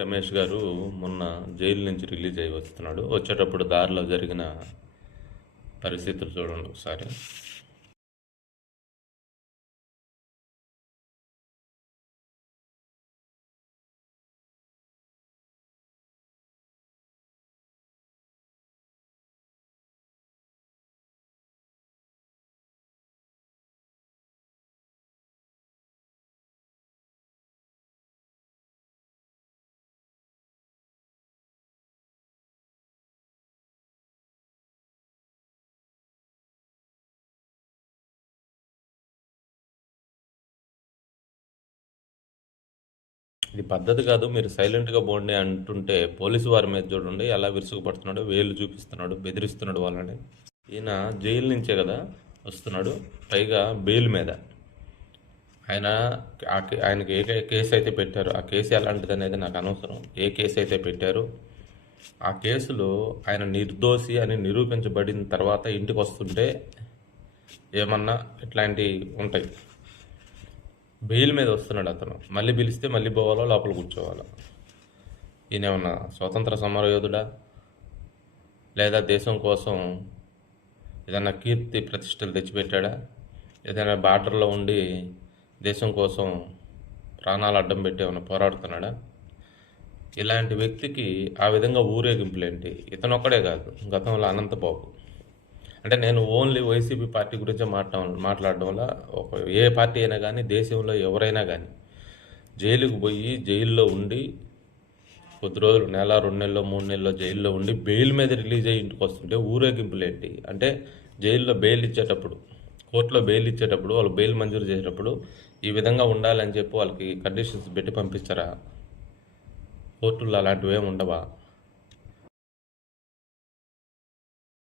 రమేష్ గారు మొన్న జైలు నుంచి రిలీజ్ అయ్యి వస్తున్నాడు. వచ్చేటప్పుడు దారిలో జరిగిన పరిస్థితులు చూడండి ఒకసారి. ఇది పద్ధతి కాదు, మీరు సైలెంట్గా పోండి అంటుంటే పోలీసు వారి మీద చూడండి ఎలా విరుచుకుపడుతున్నాడు, వేలు చూపిస్తున్నాడు, బెదిరిస్తున్నాడు వాళ్ళని. ఈయన జైలు నుంచే కదా వస్తున్నాడు, పైగా బెయిల్ మీద. ఆయన ఆయనకి ఏ కేసు అయితే పెట్టారో ఆ కేసు ఎలాంటిది అనేది నాకు అనవసరం. ఏ కేసు అయితే పెట్టారో ఆ కేసులో ఆయన నిర్దోషి అని నిరూపించబడిన తర్వాత ఇంటికి వస్తుంటే ఏమన్నా ఇట్లాంటివి ఉంటాయి. బెయిల్ మీద వస్తున్నాడు అతను, మళ్ళీ పిలిస్తే మళ్ళీ పోవాలో లోపల కూర్చోవాలా? ఈయన ఏమన్నా స్వతంత్ర సమరయోధుడా, లేదా దేశం కోసం ఏదైనా కీర్తి ప్రతిష్టలు తెచ్చిపెట్టాడా, ఏదైనా బార్డర్లో ఉండి దేశం కోసం ప్రాణాలు అడ్డం పెట్టి ఏమైనా పోరాడుతున్నాడా? ఇలాంటి వ్యక్తికి ఆ విధంగా ఊరేగింపులేంటి? ఇతను ఒక్కడే కాదు, గతంలో అనంతబాబు. అంటే నేను ఓన్లీ వైసీపీ పార్టీ గురించి మాట్లాడడం వల్ల ఏ పార్టీ అయినా కానీ, దేశంలో ఎవరైనా కానీ జైలుకు పోయి జైల్లో ఉండి కొద్ది రోజులు, నెల, 2 నెలలు, 3 నెలలు జైల్లో ఉండి బెయిల్ మీద రిలీజ్ అయ్యి ఇంటికి వస్తుంటే ఊరేగింపులు ఏంటి? అంటే జైల్లో బెయిల్ ఇచ్చేటప్పుడు, కోర్టులో బెయిల్ ఇచ్చేటప్పుడు, వాళ్ళు బెయిల్ మంజూరు చేసేటప్పుడు ఈ విధంగా ఉండాలని చెప్పి వాళ్ళకి కండిషన్స్ పెట్టి పంపిస్తారా? కోర్టుల్లో అలాంటివి ఏమి ఉండవా?